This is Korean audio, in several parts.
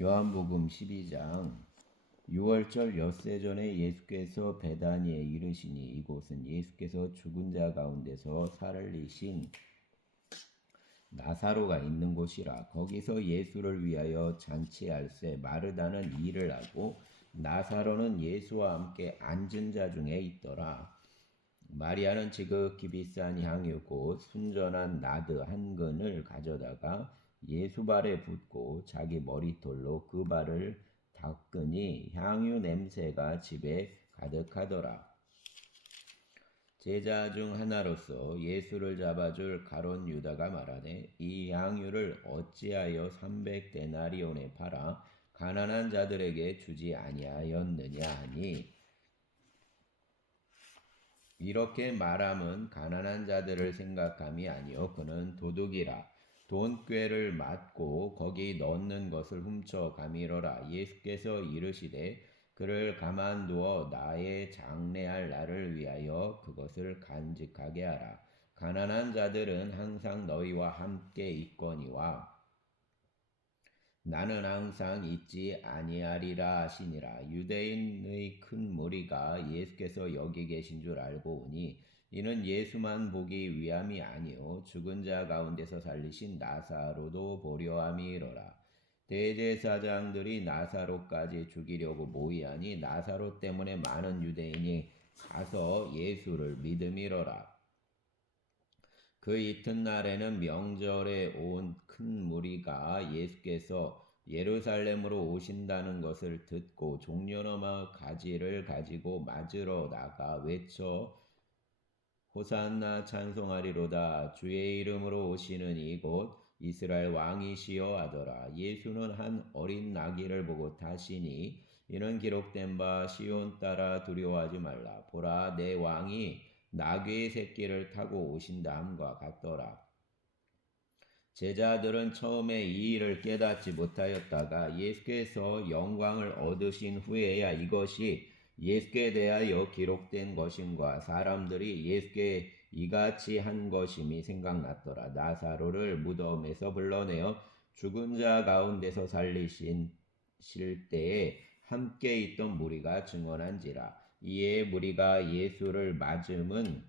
요한복음 12장 6월절 엿새 전에 예수께서 베다니에 이르시니 이곳은 예수께서 죽은 자 가운데서 살리신 나사로가 있는 곳이라. 거기서 예수를 위하여 잔치할세 마르다는 일을 하고 나사로는 예수와 함께 앉은 자 중에 있더라. 마리아는 지극히 비싼 향유 곧 순전한 나드 한 근을 가져다가 예수 발에 붓고 자기 머리털로 그 발을 닦으니 향유 냄새가 집에 가득하더라. 제자 중 하나로서 예수를 잡아줄 가롯 유다가 말하되 이 향유를 어찌하여 300데나리온에 팔아 가난한 자들에게 주지 아니하였느냐 하니, 이렇게 말함은 가난한 자들을 생각함이 아니요 그는 도둑이라 돈꾀를 맞고 거기 넣는 것을 훔쳐 가미러라. 예수께서 이르시되 그를 가만두어 나의 장래할 날을 위하여 그것을 간직하게 하라. 가난한 자들은 항상 너희와 함께 있거니와 나는 항상 있지 아니하리라 하시니라. 유대인의 큰 무리가 예수께서 여기 계신 줄 알고 오니 이는 예수만 보기 위함이 아니요 죽은 자 가운데서 살리신 나사로도 보려 함이로라. 대제사장들이 나사로까지 죽이려고 모이하니 나사로 때문에 많은 유대인이 가서 예수를 믿음이로라. 그 이튿날에는 명절에 온 큰 무리가 예수께서 예루살렘으로 오신다는 것을 듣고 종려나무 가지를 가지고 맞으러 나가 외쳐 호산나 찬송하리로다. 주의 이름으로 오시는 이곳 이스라엘 왕이시여 하더라. 예수는 한 어린 나귀를 보고 타시니 이는 기록된 바 시온 따라 두려워하지 말라. 보라 내 왕이 나귀의 새끼를 타고 오신다 함과 같더라. 제자들은 처음에 이 일을 깨닫지 못하였다가 예수께서 영광을 얻으신 후에야 이것이 예수께 대하여 기록된 것임과 사람들이 예수께 이같이 한 것임이 생각났더라. 나사로를 무덤에서 불러내어 죽은 자 가운데서 살리신 때에 함께 있던 무리가 증언한지라. 이에 무리가 예수를 맞음은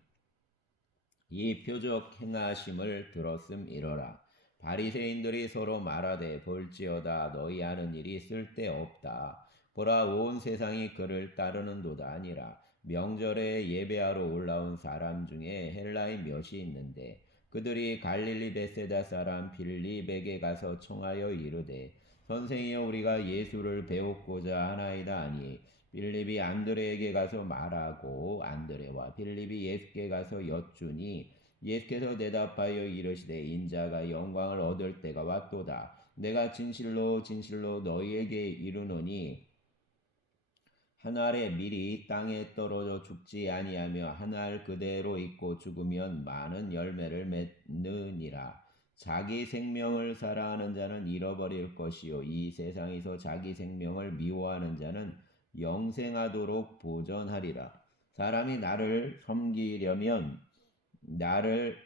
이 표적 행하심을 들었음이러라. 바리새인들이 서로 말하되 볼지어다 너희 하는 일이 쓸데없다. 보라 온 세상이 그를 따르는도다 아니라. 명절에 예배하러 올라온 사람 중에 헬라인 몇이 있는데 그들이 갈릴리 베세다 사람 빌립에게 가서 청하여 이르되 선생이여 우리가 예수를 배우고자 하나이다 하니 빌립이 안드레에게 가서 말하고 안드레와 빌립이 예수께 가서 여쭈니 예수께서 대답하여 이르시되 인자가 영광을 얻을 때가 왔도다. 내가 진실로 진실로 너희에게 이르노니 한 알의 밀이 땅에 떨어져 죽지 아니하며 한 알 그대로 있고 죽으면 많은 열매를 맺느니라. 자기 생명을 사랑하는 자는 잃어버릴 것이요 이 세상에서 자기 생명을 미워하는 자는 영생하도록 보전하리라. 사람이 나를 섬기려면 나를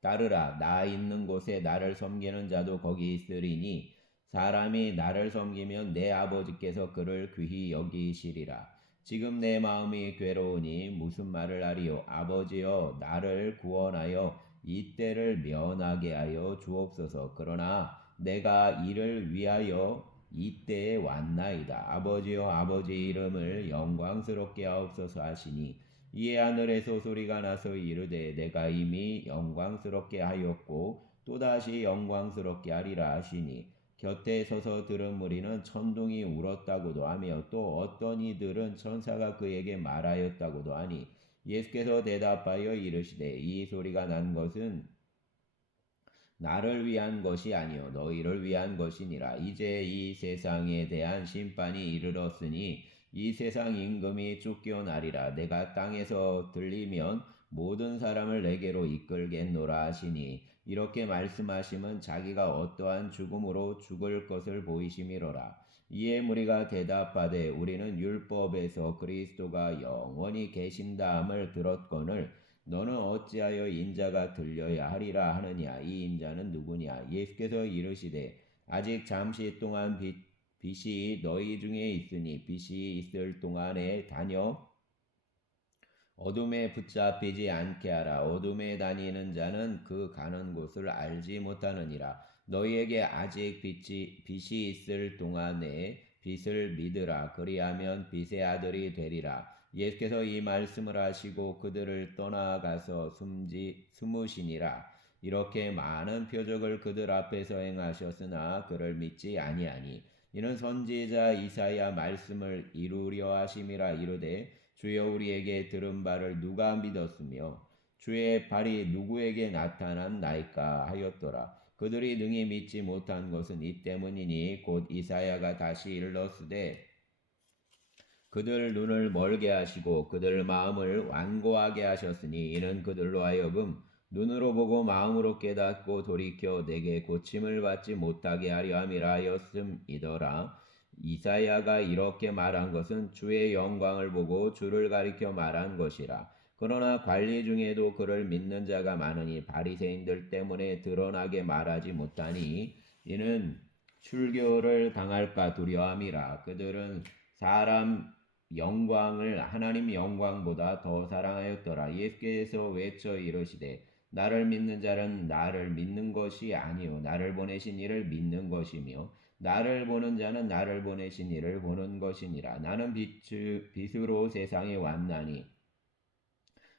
따르라. 나 있는 곳에 나를 섬기는 자도 거기 있으리니 사람이 나를 섬기면 내 아버지께서 그를 귀히 여기시리라. 지금 내 마음이 괴로우니 무슨 말을 하리요. 아버지여 나를 구원하여 이 때를 면하게 하여 주옵소서. 그러나 내가 이를 위하여 이 때에 왔나이다. 아버지여 아버지 이름을 영광스럽게 하옵소서 하시니 이에 하늘에서 소리가 나서 이르되 내가 이미 영광스럽게 하였고 또다시 영광스럽게 하리라 하시니 곁에 서서 들은 무리는 천둥이 울었다고도 하며 또 어떤 이들은 천사가 그에게 말하였다고도 하니 예수께서 대답하여 이르시되 이 소리가 난 것은 나를 위한 것이 아니요 너희를 위한 것이니라. 이제 이 세상에 대한 심판이 이르렀으니 이 세상 임금이 쫓겨나리라. 내가 땅에서 들리면 모든 사람을 내게로 이끌겠노라 하시니 이렇게 말씀하심은 자기가 어떠한 죽음으로 죽을 것을 보이심이로라. 이에 무리가 대답하되 우리는 율법에서 그리스도가 영원히 계신다함을 들었거늘 너는 어찌하여 인자가 들려야 하리라 하느냐. 이 인자는 누구냐. 예수께서 이르시되 아직 잠시 동안 빛이 너희 중에 있으니 빛이 있을 동안에 다녀 어둠에 붙잡히지 않게 하라. 어둠에 다니는 자는 그 가는 곳을 알지 못하느니라. 너희에게 아직 빛이 있을 동안에 빛을 믿으라. 그리하면 빛의 아들이 되리라. 예수께서 이 말씀을 하시고 그들을 떠나가서 숨으시니라. 이렇게 많은 표적을 그들 앞에서 행하셨으나 그를 믿지 아니하니 이는 선지자 이사야 말씀을 이루려 하심이라. 이르되 주여 우리에게 들은 바를 누가 믿었으며 주의 발이 누구에게 나타났나이까 하였더라. 그들이 능히 믿지 못한 것은 이 때문이니 곧 이사야가 다시 일렀으되 그들 눈을 멀게 하시고 그들 마음을 완고하게 하셨으니 이는 그들로 하여금 눈으로 보고 마음으로 깨닫고 돌이켜 내게 고침을 받지 못하게 하려 함이라 하였음이더라. 이사야가 이렇게 말한 것은 주의 영광을 보고 주를 가리켜 말한 것이라. 그러나 관리 중에도 그를 믿는 자가 많으니 바리새인들 때문에 드러나게 말하지 못하니 이는 출교를 당할까 두려함이라. 그들은 사람 영광을 하나님 영광보다 더 사랑하였더라. 예수께서 외쳐 이르시되 나를 믿는 자는 나를 믿는 것이 아니요 나를 보내신 이를 믿는 것이며 나를 보는 자는 나를 보내신 이를 보는 것이니라. 나는 빛으로 세상에 왔나니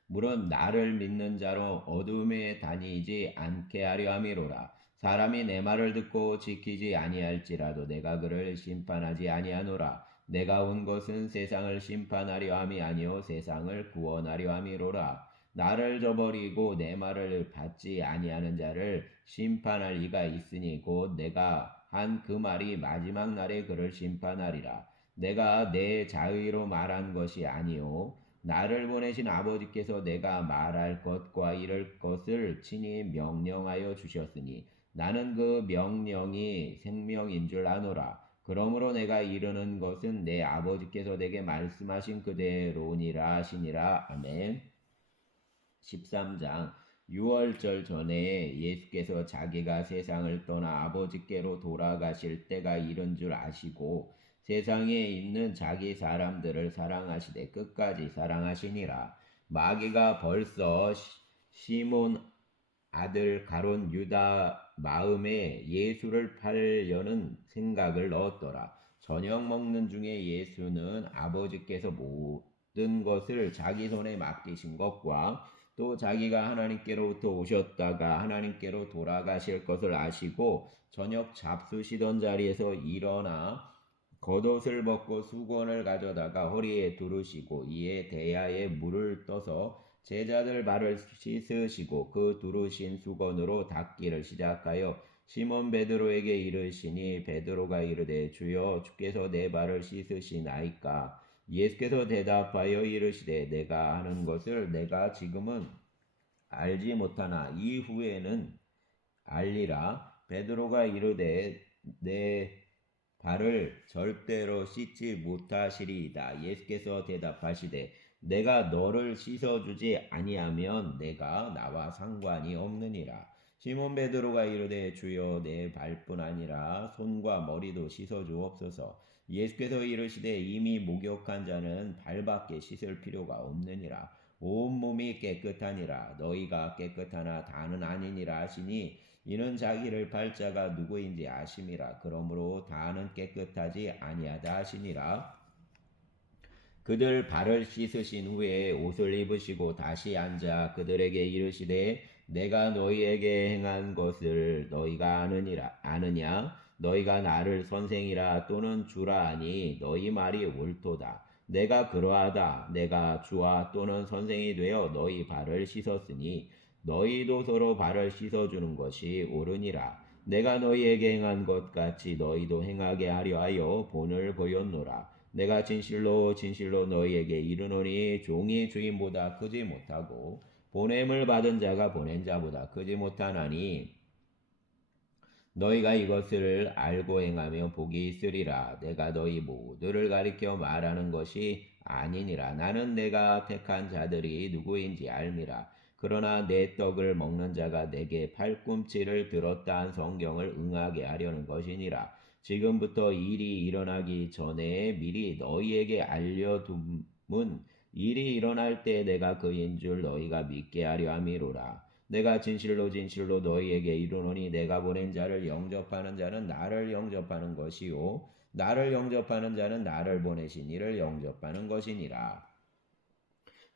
물론 나를 믿는 자로 어둠에 다니지 않게 하려 함이로라. 사람이 내 말을 듣고 지키지 아니할지라도 내가 그를 심판하지 아니하노라. 내가 온 것은 세상을 심판하려 함이 아니요 세상을 구원하려 함이로라. 나를 저버리고 내 말을 받지 아니하는 자를 심판할 이가 있으니 곧 내가 한 그 말이 마지막 날에 그를 심판하리라. 내가 내 자의로 말한 것이 아니요 나를 보내신 아버지께서 내가 말할 것과 이를 것을 친히 명령하여 주셨으니 나는 그 명령이 생명인 줄 아노라. 그러므로 내가 이르는 것은 내 아버지께서 내게 말씀하신 그대로니라 하시니라. 아멘. 13장 유월절 전에 예수께서 자기가 세상을 떠나 아버지께로 돌아가실 때가 이른 줄 아시고 세상에 있는 자기 사람들을 사랑하시되 끝까지 사랑하시니라. 마귀가 벌써 시몬 아들 가룟 유다 마음에 예수를 팔려는 생각을 넣었더라. 저녁 먹는 중에 예수는 아버지께서 모든 것을 자기 손에 맡기신 것과 또 자기가 하나님께로부터 오셨다가 하나님께로 돌아가실 것을 아시고 저녁 잡수시던 자리에서 일어나 겉옷을 벗고 수건을 가져다가 허리에 두르시고 이에 대야에 물을 떠서 제자들 발을 씻으시고 그 두르신 수건으로 닦기를 시작하여 시몬 베드로에게 이르시니 베드로가 이르되 주여 주께서 내 발을 씻으시나이까. 예수께서 대답하여 이르시되 내가 하는 것을 내가 지금은 알지 못하나 이후에는 알리라. 베드로가 이르되 내 발을 절대로 씻지 못하시리이다. 예수께서 대답하시되 내가 너를 씻어주지 아니하면 내가 나와 상관이 없느니라. 시몬 베드로가 이르되 주여 내 발뿐 아니라 손과 머리도 씻어주옵소서. 예수께서 이르시되 이미 목욕한 자는 발밖에 씻을 필요가 없느니라. 온몸이 깨끗하니라. 너희가 깨끗하나 다는 아니니라 하시니 이는 자기를 팔자가 누구인지 아심이라. 그러므로 다는 깨끗하지 아니하다 하시니라. 그들 발을 씻으신 후에 옷을 입으시고 다시 앉아 그들에게 이르시되 내가 너희에게 행한 것을 너희가 아느냐? 너희가 나를 선생이라 또는 주라 하니 너희 말이 옳도다. 내가 그러하다. 내가 주와 또는 선생이 되어 너희 발을 씻었으니 너희도 서로 발을 씻어주는 것이 옳으니라. 내가 너희에게 행한 것 같이 너희도 행하게 하려 하여 본을 보였노라. 내가 진실로 진실로 너희에게 이르노니 종이 주인보다 크지 못하고 보냄을 받은 자가 보낸 자보다 크지 못하나니 너희가 이것을 알고 행하며 복이 있으리라. 내가 너희 모두를 가리켜 말하는 것이 아니니라. 나는 내가 택한 자들이 누구인지 알미라. 그러나 내 떡을 먹는 자가 내게 팔꿈치를 들었다 한 성경을 응하게 하려는 것이니라. 지금부터 일이 일어나기 전에 미리 너희에게 알려둠은 일이 일어날 때 내가 그인 줄 너희가 믿게 하려 함이로라. 내가 진실로 진실로 너희에게 이르노니 내가 보낸 자를 영접하는 자는 나를 영접하는 것이요 나를 영접하는 자는 나를 보내신 이를 영접하는 것이니라.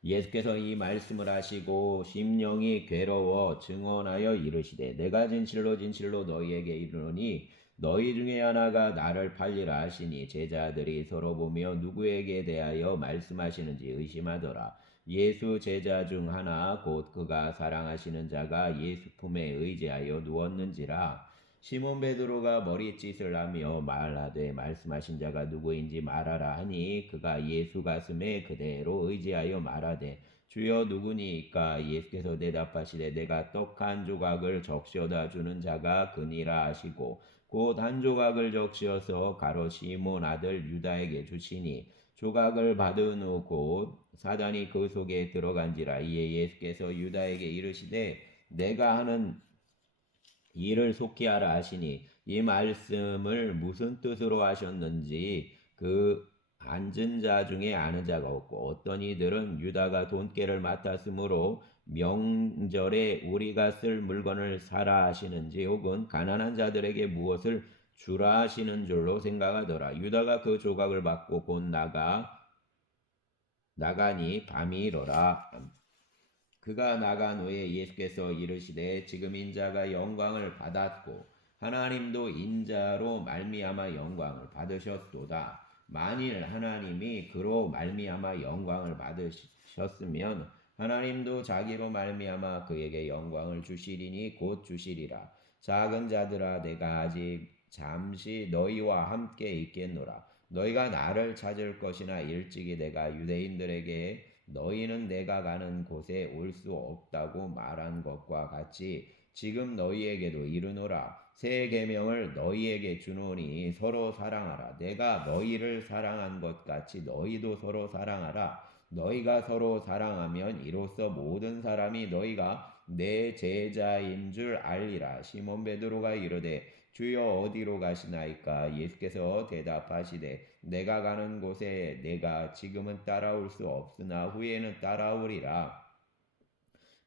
예수께서 이 말씀을 하시고 심령이 괴로워 증언하여 이르시되 내가 진실로 진실로 너희에게 이르노니 너희 중에 하나가 나를 팔리라 하시니 제자들이 서로 보며 누구에게 대하여 말씀하시는지 의심하더라. 예수 제자 중 하나 곧 그가 사랑하시는 자가 예수 품에 의지하여 누웠는지라. 시몬 베드로가 머리짓을 하며 말하되 말씀하신 자가 누구인지 말하라 하니 그가 예수 가슴에 그대로 의지하여 말하되 주여 누구니이까. 예수께서 대답하시되 내가 떡 한 조각을 적셔다 주는 자가 그니라 하시고 곧 한 조각을 적시어서 가로 시몬 아들 유다에게 주시니 조각을 받은 후 곧 사단이 그 속에 들어간지라. 이에 예수께서 유다에게 이르시되 내가 하는 이를 속히 하라 하시니 이 말씀을 무슨 뜻으로 하셨는지 그 앉은 자 중에 아는 자가 없고 어떤 이들은 유다가 돈깨를 맡았으므로 명절에 우리가 쓸 물건을 사라 하시는지 혹은 가난한 자들에게 무엇을 주라 하시는 줄로 생각하더라. 유다가 그 조각을 받고 곧 나가니 밤이 이르라. 그가 나간 후에 예수께서 이르시되 지금 인자가 영광을 받았고 하나님도 인자로 말미암아 영광을 받으셨도다. 만일 하나님이 그로 말미암아 영광을 받으셨으면 하나님도 자기로 말미암아 그에게 영광을 주시리니 곧 주시리라. 작은 자들아 내가 아직 잠시 너희와 함께 있겠노라. 너희가 나를 찾을 것이나 일찍이 내가 유대인들에게 너희는 내가 가는 곳에 올 수 없다고 말한 것과 같이 지금 너희에게도 이르노라. 새 계명을 너희에게 주노니 서로 사랑하라. 내가 너희를 사랑한 것 같이 너희도 서로 사랑하라. 너희가 서로 사랑하면 이로써 모든 사람이 너희가 내 제자인 줄 알리라. 시몬 베드로가 이르되 주여 어디로 가시나이까. 예수께서 대답하시되 내가 가는 곳에 내가 지금은 따라올 수 없으나 후에는 따라오리라.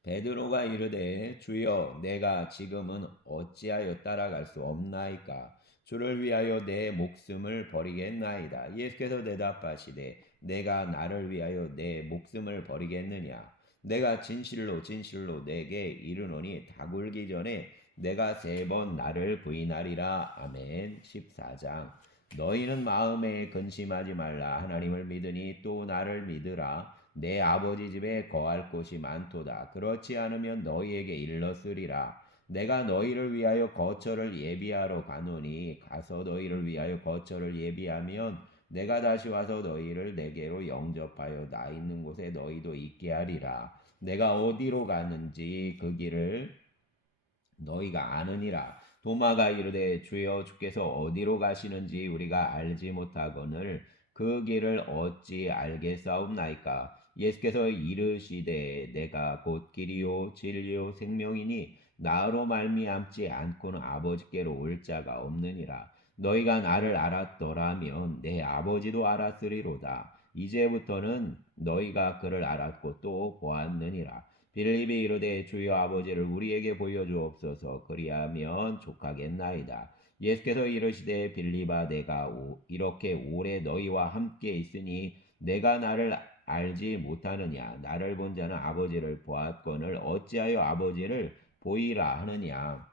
베드로가 이르되 주여 내가 지금은 어찌하여 따라갈 수 없나이까. 주를 위하여 내 목숨을 버리겠나이다. 예수께서 대답하시되 내가 나를 위하여 내 목숨을 버리겠느냐. 내가 진실로 진실로 내게 이르노니 닭울기 전에 내가 3번 나를 부인하리라. 아멘. 14장. 너희는 마음에 근심하지 말라. 하나님을 믿으니 또 나를 믿으라. 내 아버지 집에 거할 곳이 많도다. 그렇지 않으면 너희에게 일렀으리라. 내가 너희를 위하여 거처를 예비하러 가노니 가서 너희를 위하여 거처를 예비하면 내가 다시 와서 너희를 내게로 영접하여 나 있는 곳에 너희도 있게 하리라. 내가 어디로 가는지 그 길을 너희가 아느니라. 도마가 이르되 주여 주께서 어디로 가시는지 우리가 알지 못하거늘 그 길을 어찌 알겠사옵나이까. 예수께서 이르시되 내가 곧 길이요 진리요 생명이니 나로 말미암지 않고는 아버지께로 올 자가 없느니라. 너희가 나를 알았더라면 내 아버지도 알았으리로다. 이제부터는 너희가 그를 알았고 또 보았느니라. 빌립이 이르되 주여 아버지를 우리에게 보여주옵소서. 그리하면 족하겠나이다. 예수께서 이르시되 빌립아 내가 이렇게 오래 너희와 함께 있으니 내가 나를 알지 못하느냐. 나를 본 자는 아버지를 보았거늘 어찌하여 아버지를 보이라 하느냐.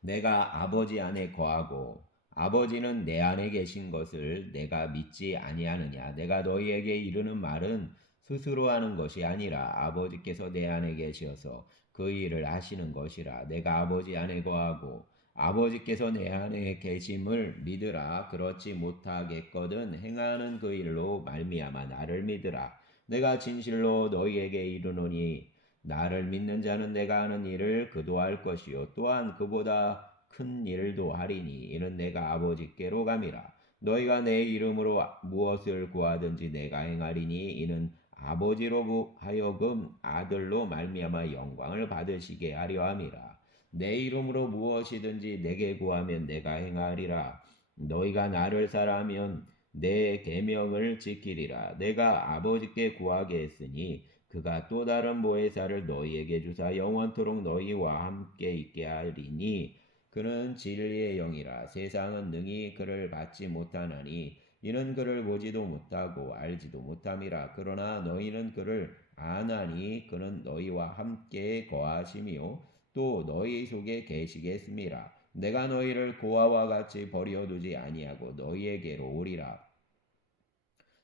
내가 아버지 안에 거하고 아버지는 내 안에 계신 것을 내가 믿지 아니하느냐. 내가 너희에게 이르는 말은 스스로 하는 것이 아니라 아버지께서 내 안에 계셔서 그 일을 하시는 것이라. 내가 아버지 안에 거하고 아버지께서 내 안에 계심을 믿으라. 그렇지 못하겠거든 행하는 그 일로 말미암아 나를 믿으라. 내가 진실로 너희에게 이르노니 나를 믿는 자는 내가 하는 일을 그도 할 것이요 또한 그보다 큰 일도 하리니 이는 내가 아버지께로 감이라. 너희가 내 이름으로 무엇을 구하든지 내가 행하리니 이는 아버지로 하여금 아들로 말미암아 영광을 받으시게 하려 함이라. 내 이름으로 무엇이든지 내게 구하면 내가 행하리라. 너희가 나를 사랑하면 내 계명을 지키리라. 내가 아버지께 구하게 했으니 그가 또 다른 보혜사를 너희에게 주사 영원토록 너희와 함께 있게 하리니 그는 진리의 영이라. 세상은 능히 그를 받지 못하나니 이는 그를 보지도 못하고 알지도 못함이라. 그러나 너희는 그를 아나니 그는 너희와 함께 거하시며 또 너희 속에 계시겠음이라. 내가 너희를 고아와 같이 버려두지 아니하고 너희에게로 오리라.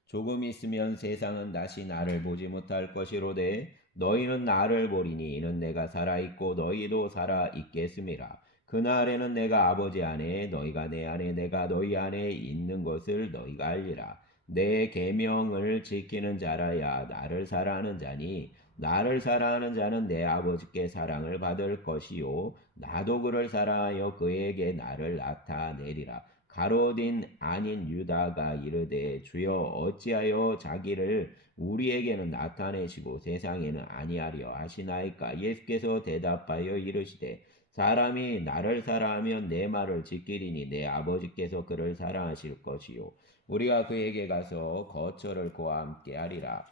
조금 있으면 세상은 다시 나를 보지 못할 것이로되 너희는 나를 보리니 이는 내가 살아있고 너희도 살아있겠음이라. 그날에는 내가 아버지 안에 너희가 내 안에 내가 너희 안에 있는 것을 너희가 알리라. 내 계명을 지키는 자라야 나를 사랑하는 자니 나를 사랑하는 자는 내 아버지께 사랑을 받을 것이요 나도 그를 사랑하여 그에게 나를 나타내리라. 가롯인 아닌 유다가 이르되 주여 어찌하여 자기를 우리에게는 나타내시고 세상에는 아니하려 하시나이까. 예수께서 대답하여 이르시되 사람이 나를 사랑하면 내 말을 지키리니 내 아버지께서 그를 사랑하실 것이요 우리가 그에게 가서 거처를 그와 함께 하리라.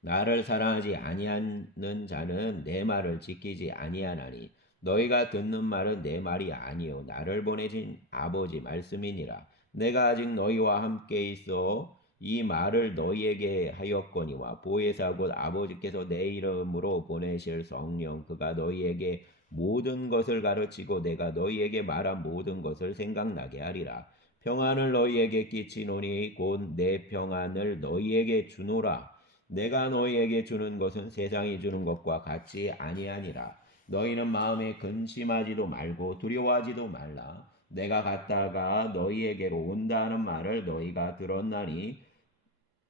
나를 사랑하지 아니하는 자는 내 말을 지키지 아니하나니 너희가 듣는 말은 내 말이 아니요 나를 보내신 아버지 말씀이니라. 내가 아직 너희와 함께 있어 이 말을 너희에게 하였거니와 보혜사 곧 아버지께서 내 이름으로 보내실 성령 그가 너희에게 모든 것을 가르치고 내가 너희에게 말한 모든 것을 생각나게 하리라. 평안을 너희에게 끼치노니 곧 내 평안을 너희에게 주노라. 내가 너희에게 주는 것은 세상이 주는 것과 같이 아니하니라. 너희는 마음에 근심하지도 말고 두려워하지도 말라. 내가 갔다가 너희에게로 온다는 말을 너희가 들었나니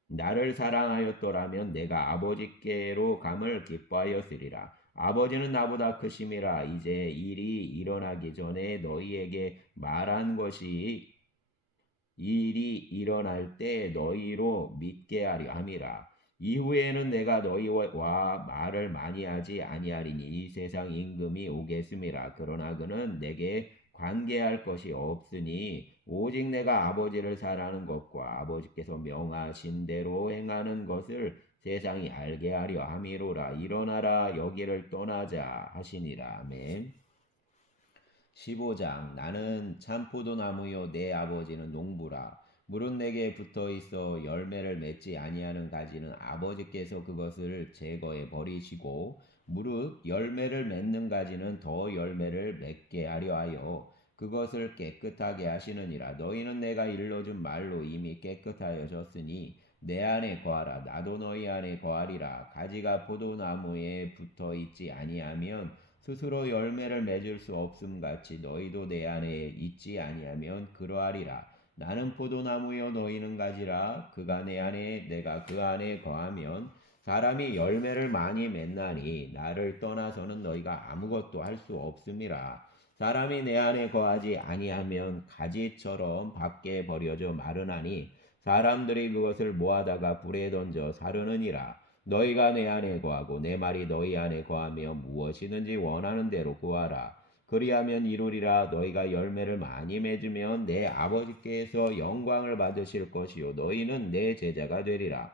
나를 사랑하였더라면 내가 아버지께로 감을 기뻐하였으리라. 아버지는 나보다 크심이라. 이제 일이 일어나기 전에 너희에게 말한 것이 일이 일어날 때 너희로 믿게 하려 함이라. 이후에는 내가 너희와 말을 많이 하지 아니하리니 이 세상 임금이 오겠음이라. 그러나 그는 내게 관계할 것이 없으니 오직 내가 아버지를 사랑하는 것과 아버지께서 명하신 대로 행하는 것을 세상이 알게 하려 함이로라. 일어나라 여기를 떠나자 하시니라. 아멘. 15장 나는 참 포도나무요 내 아버지는 농부라. 물은 내게 붙어 있어 열매를 맺지 아니하는 가지는 아버지께서 그것을 제거해 버리시고 무릇 열매를 맺는 가지는 더 열매를 맺게 하려 하여 그것을 깨끗하게 하시느니라. 너희는 내가 일러준 말로 이미 깨끗하여졌으니 내 안에 거하라. 나도 너희 안에 거하리라. 가지가 포도나무에 붙어 있지 아니하면 스스로 열매를 맺을 수 없음 같이 너희도 내 안에 있지 아니하면 그러하리라. 나는 포도나무요 너희는 가지라. 그가 내 안에 내가 그 안에 거하면 사람이 열매를 많이 맺나니 나를 떠나서는 너희가 아무것도 할 수 없음이라. 사람이 내 안에 거하지 아니하면 가지처럼 밖에 버려져 마르나니 사람들이 그것을 모아다가 불에 던져 사르느니라. 너희가 내 안에 거하고 내 말이 너희 안에 거하며 무엇이든지 원하는 대로 구하라. 그리하면 이루리라. 너희가 열매를 많이 맺으면 내 아버지께서 영광을 받으실 것이요 너희는 내 제자가 되리라.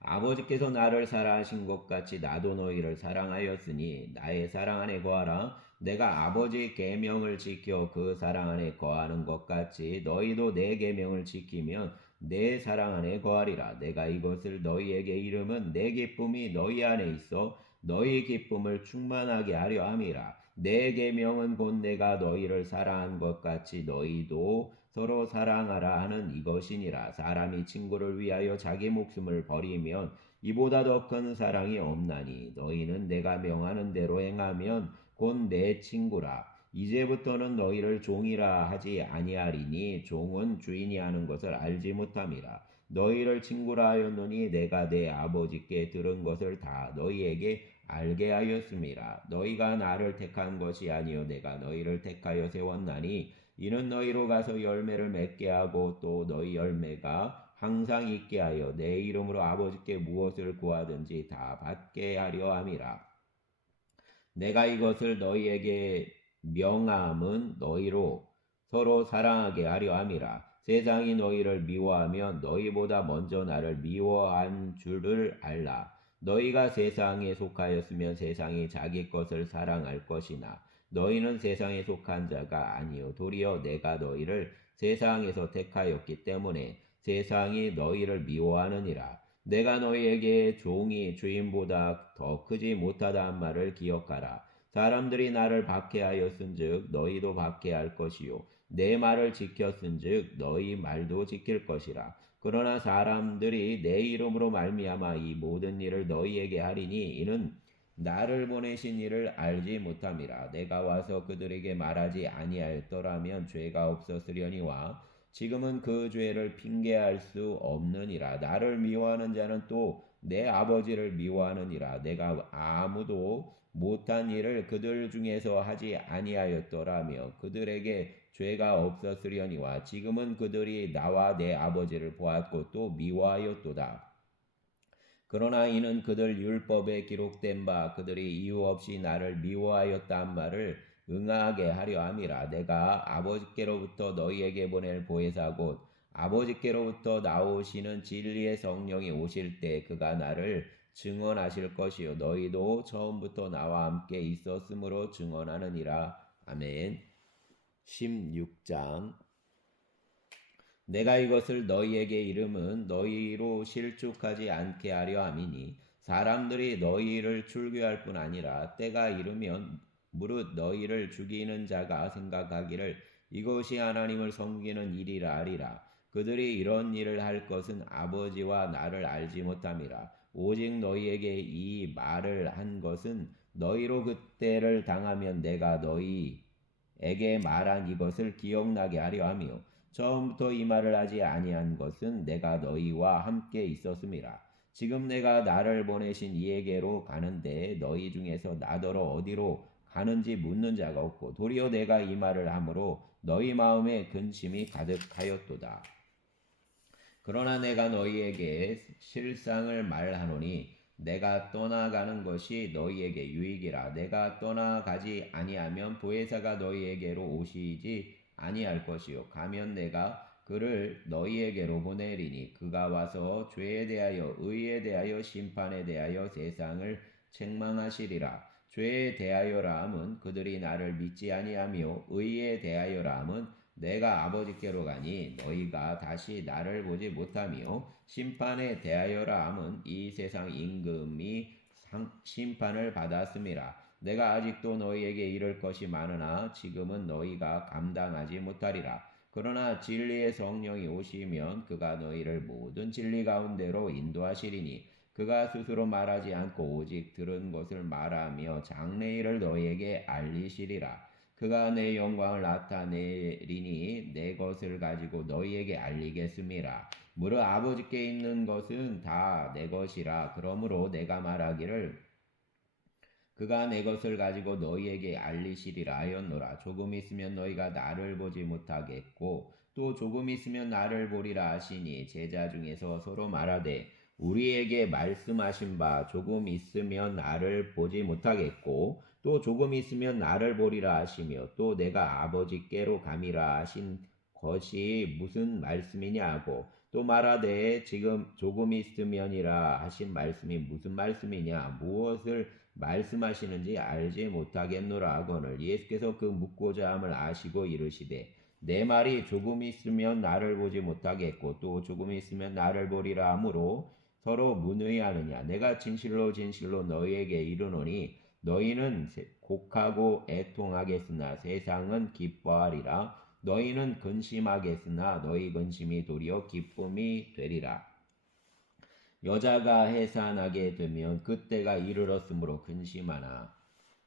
아버지께서 나를 사랑하신 것 같이 나도 너희를 사랑하였으니 나의 사랑 안에 거하라. 내가 아버지의 계명을 지켜 그 사랑 안에 거하는 것 같이 너희도 내 계명을 지키면 내 사랑 안에 거하리라. 내가 이것을 너희에게 이름은 내 기쁨이 너희 안에 있어 너희 기쁨을 충만하게 하려 함이라. 내 계명은 곧 내가 너희를 사랑한 것 같이 너희도 서로 사랑하라 하는 이것이니라. 사람이 친구를 위하여 자기 목숨을 버리면 이보다 더 큰 사랑이 없나니 너희는 내가 명하는 대로 행하면 곧 내 친구라. 이제부터는 너희를 종이라 하지 아니하리니 종은 주인이 하는 것을 알지 못함이라. 너희를 친구라 하였노니 내가 내 아버지께 들은 것을 다 너희에게 알게 하였음이라. 너희가 나를 택한 것이 아니요 내가 너희를 택하여 세웠나니 이는 너희로 가서 열매를 맺게 하고 또 너희 열매가 항상 있게 하여 내 이름으로 아버지께 무엇을 구하든지 다 받게 하려 함이라. 내가 이것을 너희에게 명함은 너희로 서로 사랑하게 하려 함이라. 세상이 너희를 미워하면 너희보다 먼저 나를 미워한 줄을 알라. 너희가 세상에 속하였으면 세상이 자기 것을 사랑할 것이나 너희는 세상에 속한 자가 아니요 도리어 내가 너희를 세상에서 택하였기 때문에 세상이 너희를 미워하느니라. 내가 너희에게 종이 주인보다 더 크지 못하다는 말을 기억하라. 사람들이 나를 박해하였은즉 너희도 박해할 것이요 내 말을 지켰은즉 너희 말도 지킬 것이라. 그러나 사람들이 내 이름으로 말미암아 이 모든 일을 너희에게 하리니 이는 나를 보내신 이를 알지 못함이라. 내가 와서 그들에게 말하지 아니하였더라면 죄가 없었으려니와 지금은 그 죄를 핑계할 수 없느니라. 나를 미워하는 자는 또 내 아버지를 미워하느니라. 내가 아무도 못한 일을 그들 중에서 하지 아니하였더라며 그들에게 죄가 없었으려니와 지금은 그들이 나와 내 아버지를 보았고 또 미워하였도다. 그러나 이는 그들 율법에 기록된 바 그들이 이유 없이 나를 미워하였다는 말을 응하게 하려 함이라. 내가 아버지께로부터 너희에게 보낼 보혜사 곧 아버지께로부터 나오시는 진리의 성령이 오실 때 그가 나를 증언하실 것이요 너희도 처음부터 나와 함께 있었으므로 증언하느니라. 아멘. 16장 내가 이것을 너희에게 이름은 너희로 실족하지 않게 하려 함이니 사람들이 너희를 출교할 뿐 아니라 때가 이르면 무릇 너희를 죽이는 자가 생각하기를 이것이 하나님을 섬기는 일이라 하리라. 그들이 이런 일을 할 것은 아버지와 나를 알지 못함이라. 오직 너희에게 이 말을 한 것은 너희로 그때를 당하면 내가 너희에게 말한 이것을 기억나게 하려 함이요 처음부터 이 말을 하지 아니한 것은 내가 너희와 함께 있었음이라. 지금 내가 나를 보내신 이에게로 가는데 너희 중에서 나더러 어디로 가는지 묻는 자가 없고 도리어 내가 이 말을 함으로 너희 마음에 근심이 가득하였도다. 그러나 내가 너희에게 실상을 말하노니 내가 떠나가는 것이 너희에게 유익이라. 내가 떠나가지 아니하면 보혜사가 너희에게로 오시지 아니할 것이요 가면 내가 그를 너희에게로 보내리니 그가 와서 죄에 대하여 의에 대하여 심판에 대하여 세상을 책망하시리라. 죄에 대하여라 함은 그들이 나를 믿지 아니하며 의에 대하여라 함은 내가 아버지께로 가니 너희가 다시 나를 보지 못하며 심판에 대하여라 함은 이 세상 임금이 심판을 받았음이라. 내가 아직도 너희에게 이를 것이 많으나 지금은 너희가 감당하지 못하리라. 그러나 진리의 성령이 오시면 그가 너희를 모든 진리 가운데로 인도하시리니 그가 스스로 말하지 않고 오직 들은 것을 말하며 장래일을 너희에게 알리시리라. 그가 내 영광을 나타내리니 내 것을 가지고 너희에게 알리겠음이라. 무릇 아버지께 있는 것은 다 내 것이라. 그러므로 내가 말하기를 그가 내 것을 가지고 너희에게 알리시리라 하였노라. 조금 있으면 너희가 나를 보지 못하겠고 또 조금 있으면 나를 보리라 하시니 제자 중에서 서로 말하되 우리에게 말씀하신 바 조금 있으면 나를 보지 못하겠고 또 조금 있으면 나를 보리라 하시며 또 내가 아버지께로 감이라 하신 것이 무슨 말씀이냐 하고 또 말하되 지금 조금 있으면이라 하신 말씀이 무슨 말씀이냐 무엇을 말씀하시는지 알지 못하겠노라 하거늘 예수께서 그 묻고자 함을 아시고 이르시되 내 말이 조금 있으면 나를 보지 못하겠고 또 조금 있으면 나를 보리라 하므로 서로 문의하느냐 내가 진실로 진실로 너희에게 이르노니 너희는 곡하고 애통하겠으나 세상은 기뻐하리라 너희는 근심하겠으나 너희 근심이 도리어 기쁨이 되리라. 여자가 해산하게 되면 그때가 이르렀으므로 근심하나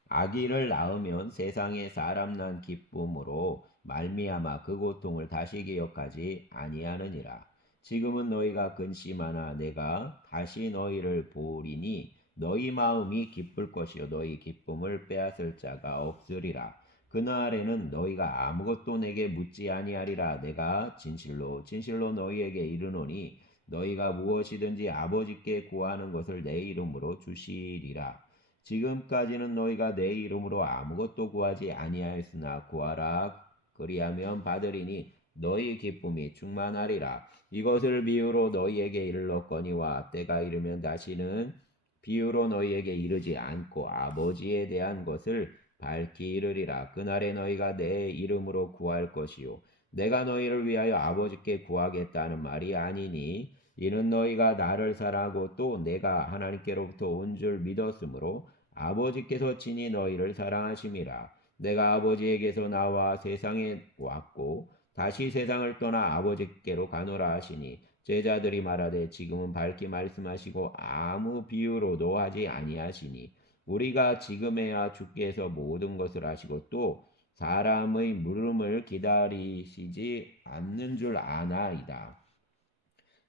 아기를 낳으면 세상에 사람 난 기쁨으로 말미암아 그 고통을 다시 기억하지 아니하느니라. 지금은 너희가 근심하나 내가 다시 너희를 보리니 너희 마음이 기쁠 것이요 너희 기쁨을 빼앗을 자가 없으리라. 그날에는 너희가 아무것도 내게 묻지 아니하리라. 내가 진실로 진실로 너희에게 이르노니 너희가 무엇이든지 아버지께 구하는 것을 내 이름으로 주시리라. 지금까지는 너희가 내 이름으로 아무것도 구하지 아니하였으나 구하라 그리하면 받으리니 너희 기쁨이 충만하리라. 이것을 비유로 너희에게 이르렀거니와 때가 이르면 다시는 비유로 너희에게 이르지 않고 아버지에 대한 것을 밝히 이르리라. 그날에 너희가 내 이름으로 구할 것이요 내가 너희를 위하여 아버지께 구하겠다는 말이 아니니 이는 너희가 나를 사랑하고 또 내가 하나님께로부터 온 줄 믿었으므로 아버지께서 친히 너희를 사랑하심이라. 내가 아버지에게서 나와 세상에 왔고 다시 세상을 떠나 아버지께로 가노라 하시니 제자들이 말하되 지금은 밝히 말씀하시고 아무 비유로도 하지 아니하시니 우리가 지금에야 주께서 모든 것을 아시고 또 사람의 물음을 기다리시지 않는 줄 아나이다.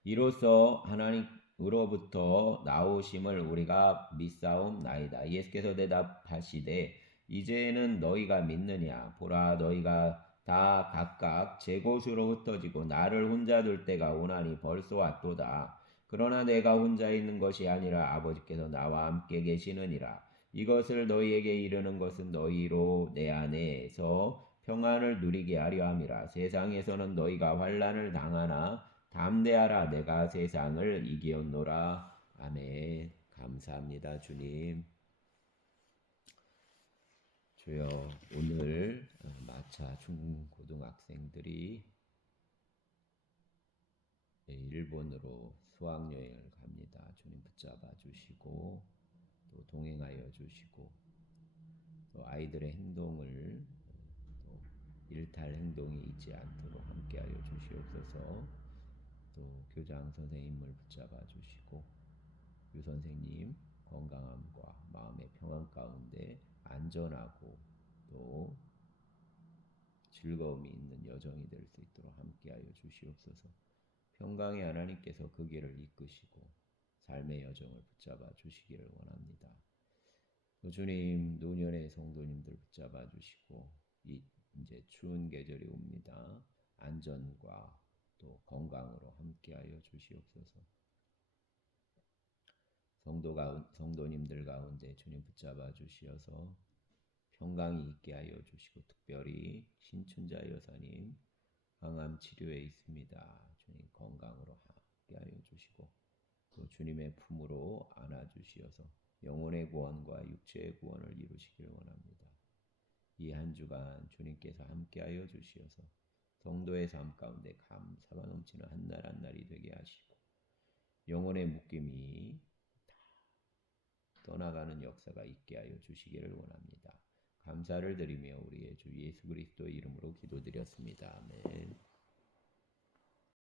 이로써 하나님으로부터 나오심을 우리가 믿사옵나이다. 예수께서 대답하시되 이제는 너희가 믿느냐? 보라 너희가 다 각각 제 곳으로 흩어지고 나를 혼자 둘 때가 오나니 벌써 왔도다. 그러나 내가 혼자 있는 것이 아니라 아버지께서 나와 함께 계시느니라. 이것을 너희에게 이르는 것은 너희로 내 안에서 평안을 누리게 하려 함이라. 세상에서는 너희가 환난을 당하나 담대하라 내가 세상을 이기었노라. 아멘. 감사합니다 주님. 주여 오늘 마차 중고등학생들이 일본으로 수학여행을 갑니다. 주님 붙잡아 주시고 또 동행하여 주시고 또 아이들의 행동을 또 일탈 행동이 있지 않도록 함께하여 주시옵소서. 또 교장 선생님을 붙잡아 주시고 유 선생님 건강함과 마음의 평안 가운데 안전하고 또 즐거움이 있는 여정이 될 수 있도록 함께하여 주시옵소서. 평강의 하나님께서 그 길을 이끄시고 삶의 여정을 붙잡아 주시기를 원합니다. 주님 노년의 성도님들 붙잡아 주시고 이제 추운 계절이 옵니다. 안전과 또 건강으로 함께하여 주시옵소서. 성도님들 가운데 주님 붙잡아 주시어서 평강이 있게 하여 주시고 특별히 신춘자 여사님 항암 치료에 있습니다. 주님 건강으로 함께 하여 주시고 또 주님의 품으로 안아 주시어서 영혼의 구원과 육체의 구원을 이루시길 원합니다. 이 한 주간 주님께서 함께 하여 주시어서 성도의 삶 가운데 감사가 넘치는 한 날 한 날이 되게 하시고 영혼의 묶임이 떠나가는 역사가 있게 하여 주시기를 원합니다. 감사를 드리며 우리의 주 예수 그리스도의 이름으로 기도드렸습니다. 아멘.